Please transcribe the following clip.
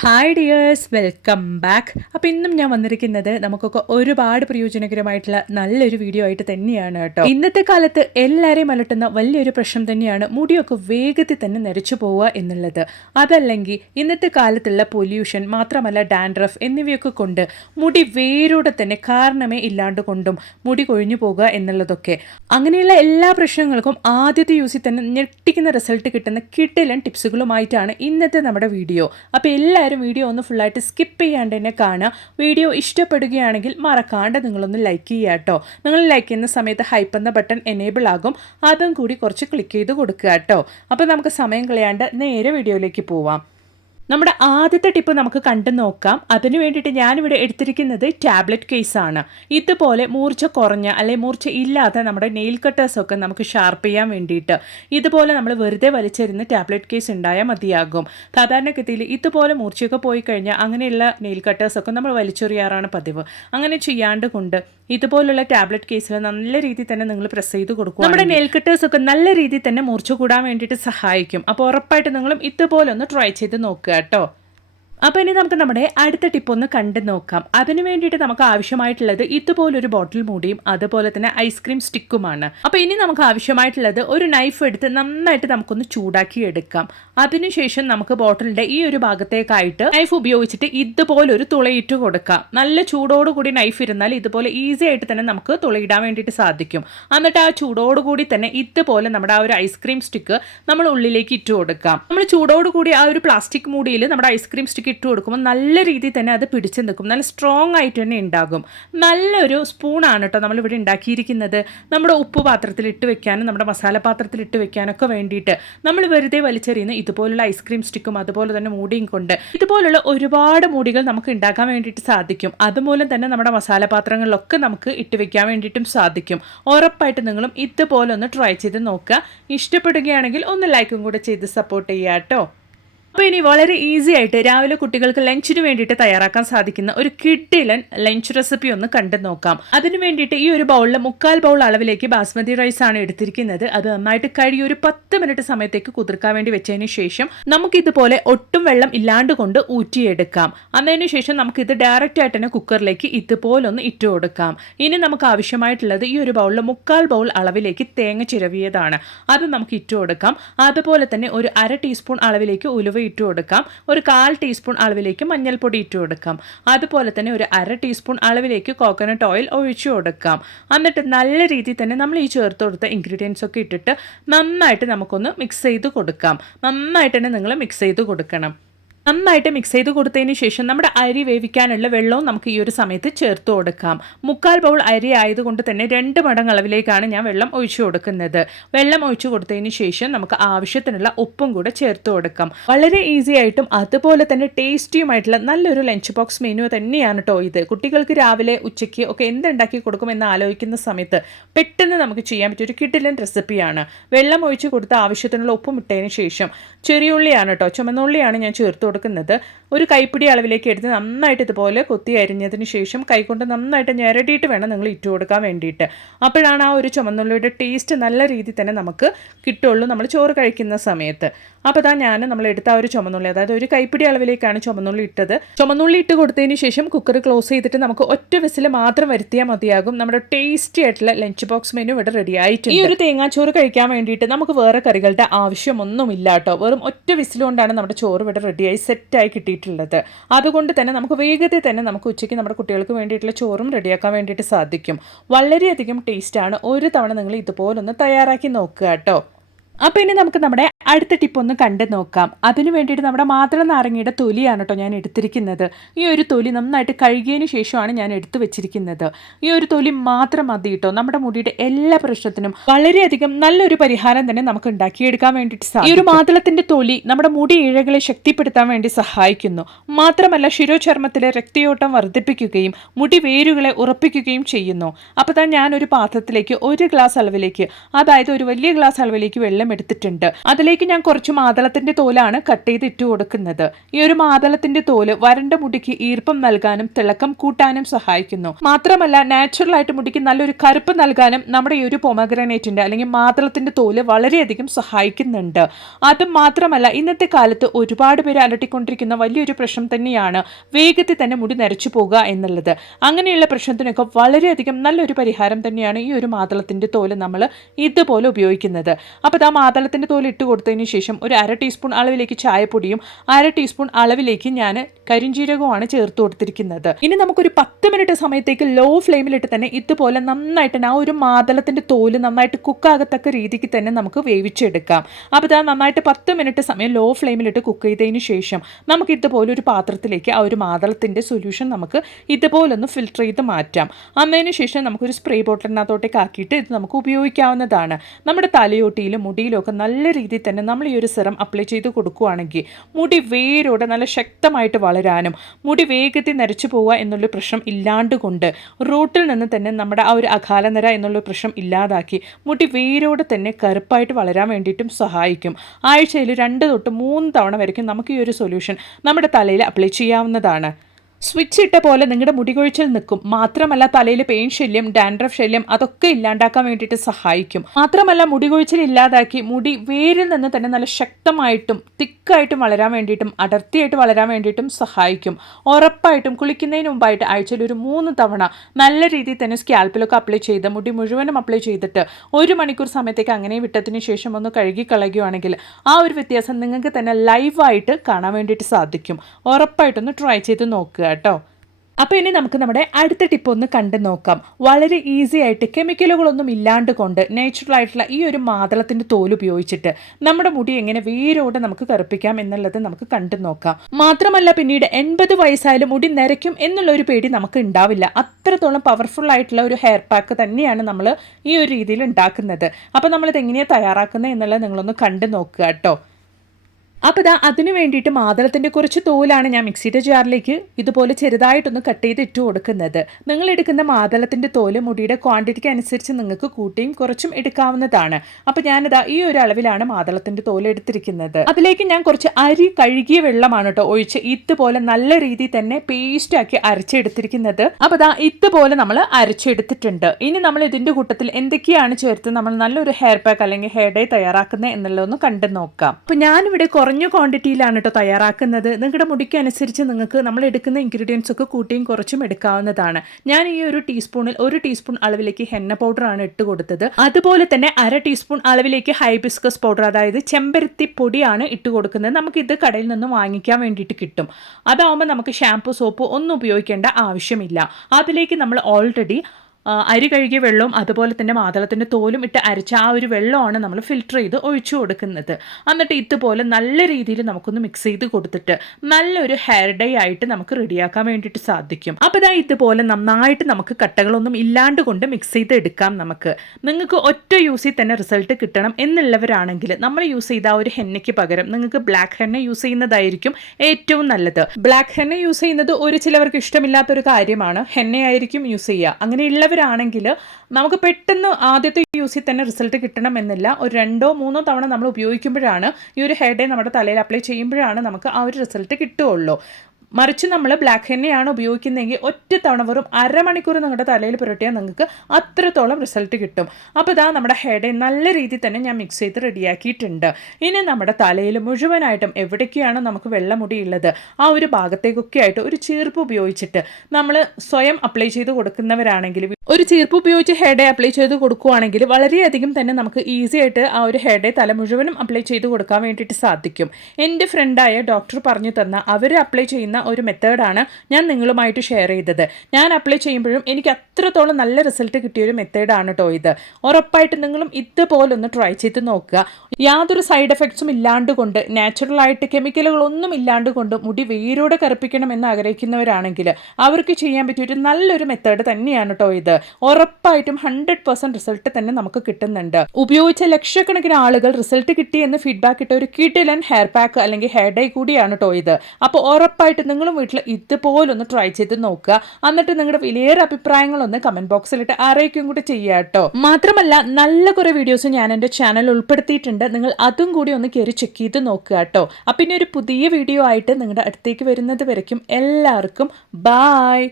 Hi dears, welcome back. അപ്പോൾ ഇന്നും ഞാൻ വന്നിരിക്കുന്നത് നമുക്കൊക്കെ ഒരുപാട് പ്രയോജനകരമായിട്ടുള്ള നല്ലൊരു വീഡിയോ ആയിട്ട് തന്നെയാണ് കേട്ടോ. ഇന്നത്തെ കാലത്ത് എല്ലാവരെയും അലട്ടുന്ന വലിയൊരു പ്രശ്നം തന്നെയാണ് മുടിയൊക്കെ വേഗത്തിൽ തന്നെ നരച്ചു പോവുക എന്നുള്ളത്. അതല്ലെങ്കിൽ ഇന്നത്തെ കാലത്തുള്ള പൊല്യൂഷൻ, മാത്രമല്ല ഡാൻഡ്രഫ് എന്നിവയൊക്കെ കൊണ്ട് മുടി വേരോടെ തന്നെ കാരണമേ ഇല്ലാണ്ട് കൊണ്ടും മുടി കൊഴിഞ്ഞു പോകുക എന്നുള്ളതൊക്കെ. അങ്ങനെയുള്ള എല്ലാ പ്രശ്നങ്ങൾക്കും ആദ്യത്തെ യൂസിൽ തന്നെ ഞെട്ടിക്കുന്ന റിസൾട്ട് കിട്ടുന്ന കിടിലൻ ടിപ്സുകളുമായിട്ടാണ് ഇന്നത്തെ നമ്മുടെ വീഡിയോ. അപ്പോൾ എല്ലാവരും വീഡിയോ ഒന്ന് ഫുള്ളായിട്ട് സ്കിപ്പ് ചെയ്യാണ്ട് തന്നെ കാണുക. വീഡിയോ ഇഷ്ടപ്പെടുകയാണെങ്കിൽ മറക്കാണ്ട് നിങ്ങളൊന്ന് ലൈക്ക് ചെയ്യുക കേട്ടോ. നിങ്ങൾ ലൈക്ക് ചെയ്യുന്ന സമയത്ത് ഹൈപ്പ് എന്ന ബട്ടൺ എനേബിൾ ആകും, അതും കൂടി കുറച്ച് ക്ലിക്ക് ചെയ്ത് കൊടുക്കുക കേട്ടോ. അപ്പോൾ നമുക്ക് സമയം കളയാണ്ട് നേരെ വീഡിയോയിലേക്ക് പോവാം. നമ്മുടെ ആദ്യത്തെ ടിപ്പ് നമുക്ക് കണ്ടു നോക്കാം. അതിനു വേണ്ടിയിട്ട് ഞാനിവിടെ എടുത്തിരിക്കുന്നത് ടാബ്ലറ്റ് കേസാണ്. ഇതുപോലെ മൂർച്ച കുറഞ്ഞ അല്ലെങ്കിൽ മൂർച്ച ഇല്ലാത്ത നമ്മുടെ നെയിൽ കട്ടേഴ്സൊക്കെ നമുക്ക് ഷാർപ്പ് ചെയ്യാൻ വേണ്ടിയിട്ട് ഇതുപോലെ നമ്മൾ വെറുതെ വലിച്ചെറിയുന്ന ടാബ്ലറ്റ് കേസ് ഉണ്ടായാൽ മതിയാകും. സാധാരണഗതിയിൽ ഇതുപോലെ മൂർച്ചയൊക്കെ പോയി കഴിഞ്ഞാൽ അങ്ങനെയുള്ള നെയിൽ കട്ടേഴ്സൊക്കെ നമ്മൾ വലിച്ചെറിയാറാണ് പതിവ്. അങ്ങനെ ചെയ്യാണ്ട് കൊണ്ട് ഇതുപോലുള്ള ടാബ്ലറ്റ് കേസിൽ നല്ല രീതിയിൽ തന്നെ നിങ്ങൾ പ്രസ് ചെയ്ത് കൊടുക്കും. നമ്മുടെ നെയിൽ കട്ടേഴ്സൊക്കെ നല്ല രീതിയിൽ തന്നെ മൂർച്ച കൂടാൻ വേണ്ടിയിട്ട് സഹായിക്കും. അപ്പോൾ ഉറപ്പായിട്ട് നിങ്ങളും ഇതുപോലെ ഒന്ന് ട്രൈ ചെയ്ത് നോക്കുക കേട്ടോ. അപ്പോൾ ഇനി നമുക്ക് നമ്മുടെ അടുത്ത ടിപ്പ് ഒന്ന് കണ്ടു നോക്കാം. അതിന് വേണ്ടിയിട്ട് നമുക്ക് ആവശ്യമായിട്ടുള്ളത് ഇതുപോലൊരു ബോട്ടിൽ മൂടിയും അതുപോലെ തന്നെ ഐസ്ക്രീം സ്റ്റിക്കുമാണ്. അപ്പോൾ ഇനി നമുക്ക് ആവശ്യമായിട്ടുള്ളത് ഒരു നൈഫ് എടുത്ത് നന്നായിട്ട് നമുക്കൊന്ന് ചൂടാക്കി എടുക്കാം. അതിനുശേഷം നമുക്ക് ബോട്ടിലിൻ്റെ ഈ ഒരു ഭാഗത്തേക്കായിട്ട് നൈഫ് ഉപയോഗിച്ചിട്ട് ഇതുപോലൊരു തുളയിട്ട് കൊടുക്കാം. നല്ല ചൂടോടുകൂടി നൈഫ് ഇരുന്നാൽ ഇതുപോലെ ഈസി ആയിട്ട് തന്നെ നമുക്ക് തുളയിടാൻ വേണ്ടിയിട്ട് സാധിക്കും. എന്നിട്ട് ആ ചൂടോടുകൂടി തന്നെ ഇതുപോലെ നമ്മുടെ ആ ഒരു ഐസ്ക്രീം സ്റ്റിക്ക് നമ്മൾ ഉള്ളിലേക്ക് ഇട്ട് കൊടുക്കാം. നമ്മൾ ചൂടോടുകൂടി ആ ഒരു പ്ലാസ്റ്റിക് മൂടിയിൽ നമ്മുടെ ഐസ്ക്രീം സ്റ്റിക്ക് ഇട്ട് കൊടുക്കുമ്പോൾ നല്ല രീതിയിൽ തന്നെ അത് പിടിച്ചു നിൽക്കും. നല്ല സ്ട്രോങ് ആയിട്ട് തന്നെ ഉണ്ടാകും. നല്ലൊരു സ്പൂണാണ് കേട്ടോ നമ്മളിവിടെ ഉണ്ടാക്കിയിരിക്കുന്നത്. നമ്മുടെ ഉപ്പ് പാത്രത്തിൽ ഇട്ട് വെക്കാനും നമ്മുടെ മസാല പാത്രത്തിൽ ഇട്ട് വെക്കാനൊക്കെ വേണ്ടിയിട്ട് നമ്മൾ വെറുതെ വലിച്ചെറിയുന്ന ഇതുപോലുള്ള ഐസ്ക്രീം സ്റ്റിക്കും അതുപോലെ തന്നെ മൂടിയും കൊണ്ട് ഇതുപോലുള്ള ഒരുപാട് മൂടികൾ നമുക്ക് ഉണ്ടാക്കാൻ വേണ്ടിയിട്ട് സാധിക്കും. അതുമൂലം തന്നെ നമ്മുടെ മസാല പാത്രങ്ങളിലൊക്കെ നമുക്ക് ഇട്ട് വെക്കാൻ വേണ്ടിയിട്ടും സാധിക്കും. ഉറപ്പായിട്ട് നിങ്ങളും ഇതുപോലെ ഒന്ന് ട്രൈ ചെയ്ത് നോക്കുക. ഇഷ്ടപ്പെടുകയാണെങ്കിൽ ഒന്ന് ലൈക്കും കൂടെ ചെയ്ത് സപ്പോർട്ട് ചെയ്യുക കേട്ടോ. അപ്പോൾ ഇനി വളരെ ഈസി ആയിട്ട് രാവിലെ കുട്ടികൾക്ക് ലഞ്ചിന് വേണ്ടിയിട്ട് തയ്യാറാക്കാൻ സാധിക്കുന്ന ഒരു കിഡിലൻ ലഞ്ച് റെസിപ്പി ഒന്ന് കണ്ടു നോക്കാം. അതിന് വേണ്ടിയിട്ട് ഈ ഒരു ബൗളിൽ 3/4 ബൗൾ അളവിലേക്ക് ബാസ്മതി റൈസ് ആണ് എടുത്തിരിക്കുന്നത്. അത് നന്നായിട്ട് കഴുകി ഒരു 10 മിനിറ്റ് സമയത്തേക്ക് കുതിർക്കാൻ വേണ്ടി വെച്ചതിന് ശേഷം നമുക്കിതുപോലെ ഒട്ടും വെള്ളം ഇല്ലാണ്ട് കൊണ്ട് ഊറ്റിയെടുക്കാം. അതിന് ശേഷം നമുക്കിത് ഡയറക്റ്റ് ആയിട്ട് തന്നെ കുക്കറിലേക്ക് ഇതുപോലൊന്ന് ഇട്ട് കൊടുക്കാം. ഇനി നമുക്ക് ആവശ്യമായിട്ടുള്ളത് ഈ ഒരു ബൗളിൽ 3/4 ബൗൾ അളവിലേക്ക് തേങ്ങ ചിരവിയതാണ്. അത് നമുക്ക് ഇട്ട് കൊടുക്കാം. അതുപോലെ തന്നെ ഒരു 1/2 ടീസ്പൂൺ അളവിലേക്ക് ഉലുവ ഇട്ട് കൊടുക്കാം. ഒരു 1/4 ടീസ്പൂൺ അളവിലേക്ക് മഞ്ഞൾപ്പൊടി ഇട്ട് കൊടുക്കാം. അതുപോലെ തന്നെ ഒരു 1/2 ടീസ്പൂൺ അളവിലേക്ക് കോക്കനട്ട് ഓയിൽ ഒഴിച്ചു കൊടുക്കാം. എന്നിട്ട് നല്ല രീതിയിൽ തന്നെ നമ്മൾ ഈ ചേർത്ത് കൊടുത്ത ഇൻഗ്രീഡിയൻസ് ഒക്കെ ഇട്ടിട്ട് നന്നായിട്ട് നമുക്കൊന്ന് മിക്സ് ചെയ്ത് കൊടുക്കാം. നന്നായിട്ട് തന്നെ നിങ്ങൾ മിക്സ് ചെയ്ത് കൊടുക്കണം. നന്നായിട്ട് മിക്സ് ചെയ്ത് കൊടുത്തതിന് ശേഷം നമ്മുടെ അരി വേവിക്കാനുള്ള വെള്ളവും നമുക്ക് ഈ ഒരു സമയത്ത് ചേർത്ത് കൊടുക്കാം. 3/4 ബൗൾ അരി ആയതുകൊണ്ട് തന്നെ 2 മടങ്ങ് അളവിലേക്കാണ് ഞാൻ വെള്ളം ഒഴിച്ചു കൊടുക്കുന്നത്. വെള്ളം ഒഴിച്ചു കൊടുത്തതിന് ശേഷം നമുക്ക് ആവശ്യത്തിനുള്ള ഉപ്പും കൂടെ ചേർത്ത് കൊടുക്കാം. വളരെ ഈസി ആയിട്ടും അതുപോലെ തന്നെ ടേസ്റ്റിയുമായിട്ടുള്ള നല്ലൊരു ലഞ്ച് ബോക്സ് മെനു തന്നെയാണ് കേട്ടോ ഇത്. കുട്ടികൾക്ക് രാവിലെ ഉച്ചയ്ക്ക് ഒക്കെ എന്തുണ്ടാക്കി കൊടുക്കുമെന്ന് ആലോചിക്കുന്ന സമയത്ത് പെട്ടെന്ന് നമുക്ക് ചെയ്യാൻ പറ്റിയ ഒരു കിടിലൻ റെസിപ്പിയാണ്. വെള്ളം ഒഴിച്ചു കൊടുത്ത് ആവശ്യത്തിനുള്ള ഉപ്പും ഇട്ടതിന് ശേഷം ചെറിയുള്ളിയാണ് കേട്ടോ, ചുമന്നുള്ളിയാണ് ഞാൻ ചേർത്ത് കൊടുക്കുന്നത്. ഒരു കൈപ്പിടി അളവിലേക്ക് എടുത്ത് നന്നായിട്ട് ഇതുപോലെ കൊത്തി അരിഞ്ഞതിന് ശേഷം കൈകൊണ്ട് നന്നായിട്ട് ഞെരടിയിട്ട് വേണം നിങ്ങൾ ഇട്ട് കൊടുക്കാൻ വേണ്ടിയിട്ട്. അപ്പോഴാണ് ആ ഒരു ചുമന്നുള്ളിയുടെ ടേസ്റ്റ് നല്ല രീതിയിൽ തന്നെ നമുക്ക് കിട്ടുള്ളൂ നമ്മൾ ചോറ് കഴിക്കുന്ന സമയത്ത്. അപ്പോൾ നമ്മൾ എടുത്ത ആ ഒരു ചുമന്നുള്ളി, അതായത് ഒരു കൈപ്പിടി അളവിലേക്കാണ് ചുമന്നുള്ളി ഇട്ടത്. ചുമന്നുള്ളി ഇട്ട് കൊടുത്തതിന് ശേഷം കുക്കർ ക്ലോസ് ചെയ്തിട്ട് നമുക്ക് ഒറ്റ വിസിൽ മാത്രം വരുത്തിയാൽ മതിയാകും. നമ്മുടെ ടേസ്റ്റി ആയിട്ടുള്ള ലഞ്ച് ബോക്സ് മെനു ഇവിടെ റെഡി ആയിട്ടുണ്ട്. ഈ ഒരു തേങ്ങാച്ചോറ് കഴിക്കാൻ വേണ്ടിയിട്ട് നമുക്ക് വേറെ കറികളുടെ ആവശ്യമൊന്നുമില്ല കേട്ടോ. വെറും ഒറ്റ വിസിലുകൊണ്ടാണ് നമ്മുടെ ചോറ് ഇവിടെ റെഡിയായി സെറ്റായി കിട്ടിയിട്ടുള്ളത്. അതുകൊണ്ട് തന്നെ നമുക്ക് വേഗത്തിൽ തന്നെ നമുക്ക് ഉച്ചയ്ക്ക് നമ്മുടെ കുട്ടികൾക്ക് വേണ്ടിയിട്ടുള്ള ചോറും റെഡിയാക്കാൻ വേണ്ടിയിട്ട് സാധിക്കും. വളരെയധികം ടേസ്റ്റാണ്. ഒരു തവണ നിങ്ങൾ ഇതുപോലൊന്ന് തയ്യാറാക്കി നോക്കുക കേട്ടോ. അപ്പോൾ ഇനി നമുക്ക് നമ്മുടെ അടുത്ത ടിപ്പ് ഒന്ന് കണ്ടു നോക്കാം. അതിന് വേണ്ടിയിട്ട് നമ്മുടെ മാതള നാരങ്ങയുടെ തൊലിയാണ് കേട്ടോ ഞാൻ എടുത്തിരിക്കുന്നത്. ഈ ഒരു തൊലി നന്നായിട്ട് കഴുകിയതിന് ശേഷമാണ് ഞാൻ എടുത്തു വെച്ചിരിക്കുന്നത്. ഈ ഒരു തൊലി മാത്രം മതി കേട്ടോ. നമ്മുടെ മുടിയുടെ എല്ലാ പ്രശ്നത്തിനും വളരെയധികം നല്ലൊരു പരിഹാരം തന്നെ നമുക്ക് ഉണ്ടാക്കിയെടുക്കാൻ വേണ്ടിയിട്ട് സാധിക്കും. ഈ ഒരു മാതളത്തിൻ്റെ തൊലി നമ്മുടെ മുടി ഇഴകളെ ശക്തിപ്പെടുത്താൻ വേണ്ടി സഹായിക്കുന്നു. മാത്രമല്ല ശിരോചർമ്മത്തിലെ രക്തയോട്ടം വർദ്ധിപ്പിക്കുകയും മുടി വേരുകളെ ഉറപ്പിക്കുകയും ചെയ്യുന്നു. അപ്പോൾ ഞാനൊരു പാത്രത്തിലേക്ക് 1 ഗ്ലാസ് അളവിലേക്ക്, അതായത് ഒരു വലിയ ഗ്ലാസ് അളവിലേക്ക് വെള്ളം തോലും എടുത്തിട്ടുണ്ട്. അതിലേക്ക് ഞാൻ കുറച്ച് മാതളത്തിന്റെ തോലാണ് കട്ട് ചെയ്ത് ഇട്ട് കൊടുക്കുന്നത്. ഈ ഒരു മാതളത്തിന്റെ തോല് വരണ്ട മുടിക്ക് ഈർപ്പം നൽകാനും തിളക്കം കൂട്ടാനും സഹായിക്കുന്നു. മാത്രമല്ല നാച്ചുറൽ ആയിട്ട് മുടിക്ക് നല്ലൊരു കറുപ്പ് നൽകാനും നമ്മുടെ ഈ ഒരു പൊമഗ്രനേറ്റിന്റെ അല്ലെങ്കിൽ മാതളത്തിന്റെ തോല് വളരെയധികം സഹായിക്കുന്നുണ്ട്. അത് മാത്രമല്ല ഇന്നത്തെ കാലത്ത് ഒരുപാട് പേര് അലട്ടിക്കൊണ്ടിരിക്കുന്ന വലിയൊരു പ്രശ്നം തന്നെയാണ് വേഗത്തിൽ തന്നെ മുടി നരച്ചു പോകുക എന്നുള്ളത്. അങ്ങനെയുള്ള പ്രശ്നത്തിനൊക്കെ വളരെയധികം നല്ലൊരു പരിഹാരം തന്നെയാണ് ഈ ഒരു മാതളത്തിന്റെ തോല് നമ്മൾ ഇതുപോലെ ഉപയോഗിക്കുന്നത്. അപ്പോൾ ആ മാതളത്തിന്റെ തോല് ഇട്ട് കൊടുത്തതിന് ശേഷം ഒരു 1/2 ടീസ്പൂൺ അളവിലേക്ക് ചായപ്പൊടിയും 1/2 ടീസ്പൂൺ അളവിലേക്ക് ഞാൻ കരിഞ്ജീരകവുമാണ് ചേർത്ത് കൊടുത്തിരിക്കുന്നത്. ഇനി നമുക്കൊരു 10 മിനിറ്റ് സമയത്തേക്ക് ലോ ഫ്ലെയിമിലിട്ട് തന്നെ ഇതുപോലെ നന്നായിട്ട് ആ ഒരു മാതളത്തിന്റെ തോല് നന്നായിട്ട് കുക്കാകത്തക്ക രീതിക്ക് തന്നെ നമുക്ക് വേവിച്ചെടുക്കാം. അപ്പോൾ ഇതാ നന്നായിട്ട് 10 മിനിറ്റ് സമയം ലോ ഫ്ലെയിമിലിട്ട് കുക്ക് ചെയ്തതിന് ശേഷം നമുക്ക് ഇതുപോലെ ഒരു പാത്രത്തിലേക്ക് ആ ഒരു മാതളത്തിന്റെ സൊല്യൂഷൻ നമുക്ക് ഇതുപോലെ ഒന്ന് ഫിൽറ്റർ ചെയ്ത് മാറ്റാം. അന്നതിന് ശേഷം നമുക്കൊരു സ്പ്രേ ബോട്ടിലിനകത്തോട്ടേക്ക് ആക്കിയിട്ട് ഇത് നമുക്ക് ഉപയോഗിക്കാവുന്നതാണ്. നമ്മുടെ തലയോട്ടിയിലും മുടിയിലും ഒക്കെ നല്ല രീതിയിൽ തന്നെ നമ്മൾ ഈ ഒരു സിറം അപ്ലൈ ചെയ്ത് കൊടുക്കുകയാണെങ്കിൽ മുടി വേരോടെ നല്ല ശക്തമായിട്ട് വളരാനും മുടി വേഗത്തിൽ നരച്ചു പോവുക എന്നുള്ള പ്രശ്നം ഇല്ലാണ്ട് കൊണ്ട് റൂട്ടിൽ നിന്ന് തന്നെ നമ്മുടെ ആ ഒരു അകാലനര എന്നുള്ള പ്രശ്നം ഇല്ലാതാക്കി മുടി വേരോടെ തന്നെ കറുപ്പായിട്ട് വളരാൻ വേണ്ടിയിട്ടും സഹായിക്കും. ആഴ്ചയിൽ 2 തൊട്ട് 3 തവണ വരയ്ക്കും നമുക്ക് ഈ ഒരു സൊല്യൂഷൻ നമ്മുടെ തലയിൽ അപ്ലൈ ചെയ്യാവുന്നതാണ്. സ്വിച്ച് ഇട്ട പോലെ നിങ്ങളുടെ മുടി കൊഴിച്ചിൽ നിൽക്കും. മാത്രമല്ല തലയിൽ പെയിൻ ശല്യം, ഡാൻഡ്രഫ് ശല്യം അതൊക്കെ ഇല്ലാണ്ടാക്കാൻ വേണ്ടിയിട്ട് സഹായിക്കും. മാത്രമല്ല മുടി കൊഴിച്ചിൽ ഇല്ലാതാക്കി മുടി വേരിൽ നിന്ന് തന്നെ നല്ല ശക്തമായിട്ടും തിക്കായിട്ടും വളരാൻ വേണ്ടിയിട്ടും അടർത്തിയായിട്ട് വളരാൻ വേണ്ടിയിട്ടും സഹായിക്കും. ഉറപ്പായിട്ടും കുളിക്കുന്നതിന് മുമ്പായിട്ട് ആഴ്ചയിൽ ഒരു 3 തവണ നല്ല രീതിയിൽ തന്നെ സ്കാൽപ്പിലൊക്കെ അപ്ലൈ ചെയ്ത് മുടി മുഴുവനും അപ്ലൈ ചെയ്തിട്ട് 1 മണിക്കൂർ സമയത്തേക്ക് അങ്ങനെ വിട്ടതിന് ശേഷം ഒന്ന് കഴുകി കളയുകയാണെങ്കിൽ ആ ഒരു വ്യത്യാസം നിങ്ങൾക്ക് തന്നെ ലൈവായിട്ട് കാണാൻ വേണ്ടിയിട്ട് സാധിക്കും. ഉറപ്പായിട്ടൊന്ന് ട്രൈ ചെയ്ത് നോക്കുക കേട്ടോ. അപ്പോൾ ഇനി നമുക്ക് നമ്മുടെ അടുത്ത ടിപ്പ് ഒന്ന് കണ്ടു നോക്കാം. വളരെ ഈസി ആയിട്ട് കെമിക്കലുകളൊന്നും ഇല്ലാണ്ട് കൊണ്ട് നാച്ചുറൽ ആയിട്ടുള്ള ഈ ഒരു മാതളത്തിന്റെ തോല് ഉപയോഗിച്ചിട്ട് നമ്മുടെ മുടി എങ്ങനെ വേരോടെ നമുക്ക് കറുപ്പിക്കാം എന്നുള്ളത് നമുക്ക് കണ്ടു നോക്കാം. മാത്രമല്ല പിന്നീട് 80 വയസ്സായാലും മുടി നരയ്ക്കും എന്നുള്ള ഒരു പേടി നമുക്ക് ഉണ്ടാവില്ല. അത്രത്തോളം പവർഫുൾ ആയിട്ടുള്ള ഒരു ഹെയർ പാക്ക് തന്നെയാണ് നമ്മൾ ഈ ഒരു രീതിയിൽ ഉണ്ടാക്കുന്നത്. അപ്പോൾ നമ്മളിത് എങ്ങനെയാണ് തയ്യാറാക്കുന്നത് എന്നുള്ളത് നിങ്ങളൊന്ന് കണ്ടു നോക്കുക കേട്ടോ. അപ്പോൾ ഇതാ അതിന് വേണ്ടിയിട്ട് മാതളത്തിൻ്റെ കുറച്ച് തോലാണ് ഞാൻ മിക്സിയുടെ ജാറിലേക്ക് ഇതുപോലെ ചെറുതായിട്ടൊന്ന് കട്ട് ചെയ്ത് ഇട്ട് കൊടുക്കുന്നത്. നിങ്ങൾ എടുക്കുന്ന മാതളത്തിൻ്റെ തോല് മുടിയുടെ ക്വാണ്ടിറ്റിക്ക് അനുസരിച്ച് നിങ്ങൾക്ക് കൂട്ടിയും കുറച്ചും എടുക്കാവുന്നതാണ്. അപ്പോൾ ഞാനിതാ ഈ ഒരു അളവിലാണ് മാതളത്തിൻ്റെ തോല് എടുത്തിരിക്കുന്നത്. അതിലേക്ക് ഞാൻ കുറച്ച് അരി കഴുകിയ വെള്ളമാണ് കേട്ടോ ഒഴിച്ച് ഇതുപോലെ നല്ല രീതിയിൽ തന്നെ പേസ്റ്റാക്കി അരച്ചെടുത്തിരിക്കുന്നത്. അപ്പോൾ ഇതാ ഇതുപോലെ നമ്മൾ അരച്ചെടുത്തിട്ടുണ്ട്. ഇനി നമ്മൾ ഇതിൻ്റെ കൂട്ടത്തിൽ എന്തൊക്കെയാണ് ചേർത്ത് നമ്മൾ നല്ലൊരു ഹെയർ പാക്ക് അല്ലെങ്കിൽ ഹെയർ ഡൈ തയ്യാറാക്കുന്നത് എന്നുള്ളതൊന്ന് കണ്ടു നോക്കാം. അപ്പോൾ ഞാനിവിടെ കുറഞ്ഞ ക്വാണ്ടിറ്റിയിലാണ് കേട്ടോ തയ്യാറാക്കുന്നത്. നിങ്ങളുടെ മുടിക്ക് അനുസരിച്ച് നിങ്ങൾക്ക് നമ്മൾ എടുക്കുന്ന ഇൻഗ്രീഡിയൻസ് ഒക്കെ കൂട്ടിയും കുറച്ചും എടുക്കാവുന്നതാണ്. ഞാൻ ഈ ഒരു ടീസ്പൂണിൽ 1 ടീസ്പൂൺ അളവിലേക്ക് ഹെന്ന പൗഡറാണ് ഇട്ട് കൊടുത്തത്. അതുപോലെ തന്നെ 1/2 ടീസ്പൂൺ അളവിലേക്ക് ഹൈബിസ്കസ് പൗഡർ അതായത് ചെമ്പരത്തി പൊടിയാണ് ഇട്ട് കൊടുക്കുന്നത്. നമുക്കിത് കടയിൽ നിന്ന് വാങ്ങിക്കാൻ വേണ്ടിയിട്ട് കിട്ടും. അതാവുമ്പോൾ നമുക്ക് ഷാമ്പു സോപ്പ് ഒന്നും ഉപയോഗിക്കേണ്ട ആവശ്യമില്ല. അതിലേക്ക് നമ്മൾ ഓൾറെഡി അരി കഴുകിയ വെള്ളവും അതുപോലെ തന്നെ മാതളത്തിൻ്റെ തോലും ഇട്ട് അരച്ച ആ ഒരു വെള്ളമാണ് നമ്മൾ ഫിൽറ്റർ ചെയ്ത് ഒഴിച്ചു കൊടുക്കുന്നത്. എന്നിട്ട് ഇതുപോലെ നല്ല രീതിയിൽ നമുക്കൊന്ന് മിക്സ് ചെയ്ത് കൊടുത്തിട്ട് നല്ലൊരു ഹെയർ ഡൈ ആയിട്ട് നമുക്ക് റെഡിയാക്കാൻ വേണ്ടിയിട്ട് സാധിക്കും. അപ്പോൾ ഇതാ ഇതുപോലെ നന്നായിട്ട് നമുക്ക് കട്ടകളൊന്നും ഇല്ലാണ്ട് കൊണ്ട് മിക്സ് ചെയ്ത് എടുക്കാം. നമുക്ക് നിങ്ങൾക്ക് ഒറ്റ യൂസിൽ തന്നെ റിസൾട്ട് കിട്ടണം എന്നുള്ളവരാണെങ്കിൽ നമ്മൾ യൂസ് ചെയ്ത ആ ഒരു ഹെന്നയ്ക്ക് പകരം നിങ്ങൾക്ക് ബ്ലാക്ക് ഹെന്ന യൂസ് ചെയ്യുന്നതായിരിക്കും ഏറ്റവും നല്ലത്. ബ്ലാക്ക് ഹെന്ന യൂസ് ചെയ്യുന്നത് ചിലവർക്ക് ഇഷ്ടമില്ലാത്തൊരു കാര്യമാണ്. ഹെന്നയായിരിക്കും യൂസ് ചെയ്യുക. അങ്ങനെയുള്ളവർ ആണെങ്കിൽ നമുക്ക് പെട്ടെന്ന് ആദ്യത്തെ യൂസിൽ തന്നെ റിസൾട്ട് കിട്ടണമെന്നില്ല. ഒരു 2-3 തവണ നമ്മൾ ഉപയോഗിക്കുമ്പോഴാണ് ഈ ഒരു ഹെയർ ഡൈ നമ്മുടെ തലയിൽ അപ്ലൈ ചെയ്യുമ്പോഴാണ് നമുക്ക് ആ ഒരു റിസൾട്ട് കിട്ടുകയുള്ളൂ. മറിച്ച് നമ്മൾ ബ്ലാക്ക് ഹെന്നയാണ് ഉപയോഗിക്കുന്നതെങ്കിൽ ഒറ്റ തവണ വെറും 1/2 മണിക്കൂർ നിങ്ങളുടെ തലയിൽ പുരട്ടിയാൽ നിങ്ങൾക്ക് അത്രത്തോളം റിസൾട്ട് കിട്ടും. അപ്പോൾ ഇതാ നമ്മുടെ ഹെയർ ഡൈ നല്ല രീതിയിൽ തന്നെ ഞാൻ മിക്സ് ചെയ്ത് റെഡിയാക്കിയിട്ടുണ്ട്. ഇനി നമ്മുടെ തലയിൽ മുഴുവനായിട്ടും എവിടേക്കാണ് നമുക്ക് വെള്ളമുടി ഉള്ളത് ആ ഒരു ഭാഗത്തേക്കൊക്കെ ആയിട്ട് ഒരു ചീർപ്പ് ഉപയോഗിച്ചിട്ട് നമ്മൾ സ്വയം അപ്ലൈ ചെയ്ത് കൊടുക്കുന്നവരാണെങ്കിൽ ഒരു ചീർപ്പ് ഉപയോഗിച്ച് ഹെയർ ഡൈ അപ്ലൈ ചെയ്ത് കൊടുക്കുകയാണെങ്കിൽ വളരെയധികം തന്നെ നമുക്ക് ഈസി ആയിട്ട് ആ ഒരു ഹെയർ ഡൈ തല മുഴുവനും അപ്ലൈ ചെയ്ത് കൊടുക്കാൻ വേണ്ടിയിട്ട് സാധിക്കും. എൻ്റെ ഫ്രണ്ടായ ഡോക്ടർ പറഞ്ഞു തന്ന അവർ അപ്ലൈ ചെയ്യുന്ന ഒരു മെത്തേഡാണ് ഞാൻ നിങ്ങളുമായിട്ട് ഷെയർ ചെയ്തത്. ഞാൻ അപ്ലൈ ചെയ്യുമ്പോഴും എനിക്ക് അത്രത്തോളം നല്ല റിസൾട്ട് കിട്ടിയൊരു മെത്തേഡാണ് കേട്ടോ ഇത്. ഉറപ്പായിട്ട് നിങ്ങളും ഇതുപോലെ ഒന്ന് ട്രൈ ചെയ്ത് നോക്കുക. യാതൊരു സൈഡ് എഫക്ട്സും ഇല്ലാണ്ട് കൊണ്ട് നാച്ചുറലായിട്ട് കെമിക്കലുകളൊന്നും ഇല്ലാണ്ട് കൊണ്ട് മുടി വേരോടെ കറുപ്പിക്കണമെന്ന് ആഗ്രഹിക്കുന്നവരാണെങ്കിൽ അവർക്ക് ചെയ്യാൻ പറ്റിയൊരു നല്ലൊരു മെത്തേഡ് തന്നെയാണ് കേട്ടോ ഇത്. ഉറപ്പായിട്ടും 100% റിസൾട്ട് തന്നെ നമുക്ക് കിട്ടുന്നുണ്ട്. ഉപയോഗിച്ച ലക്ഷക്കണക്കിന് ആളുകൾ റിസൾട്ട് കിട്ടി എന്ന് ഫീഡ്ബാക്ക് ഇട്ട ഒരു കിടിലൻ ഹെയർ പാക്ക് അല്ലെങ്കിൽ ഹെയർ ഡൈ കൂടിയാണ് കേട്ടോ ഇത്. അപ്പോൾ ഉറപ്പായിട്ട് നിങ്ങളും വീട്ടിൽ ഇതുപോലൊന്ന് ട്രൈ ചെയ്ത് നോക്കുക. എന്നിട്ട് നിങ്ങളുടെ വിലയേറെ അഭിപ്രായങ്ങളൊന്ന് കമന്റ് ബോക്സിലിട്ട് അറിയിക്കും കൂടി ചെയ്യുക കേട്ടോ. മാത്രമല്ല നല്ല കുറേ വീഡിയോസ് ഞാൻ എൻ്റെ ചാനൽ ഉൾപ്പെടുത്തിയിട്ടുണ്ട്. നിങ്ങൾ അതും കൂടി ഒന്ന് കയറി ചെക്ക് ചെയ്ത് നോക്കുക കേട്ടോ. അപ്പം ഇനി ഒരു പുതിയ വീഡിയോ ആയിട്ട് നിങ്ങളുടെ അടുത്തേക്ക് വരുന്നത് വരയ്ക്കും എല്ലാവർക്കും ബായ്.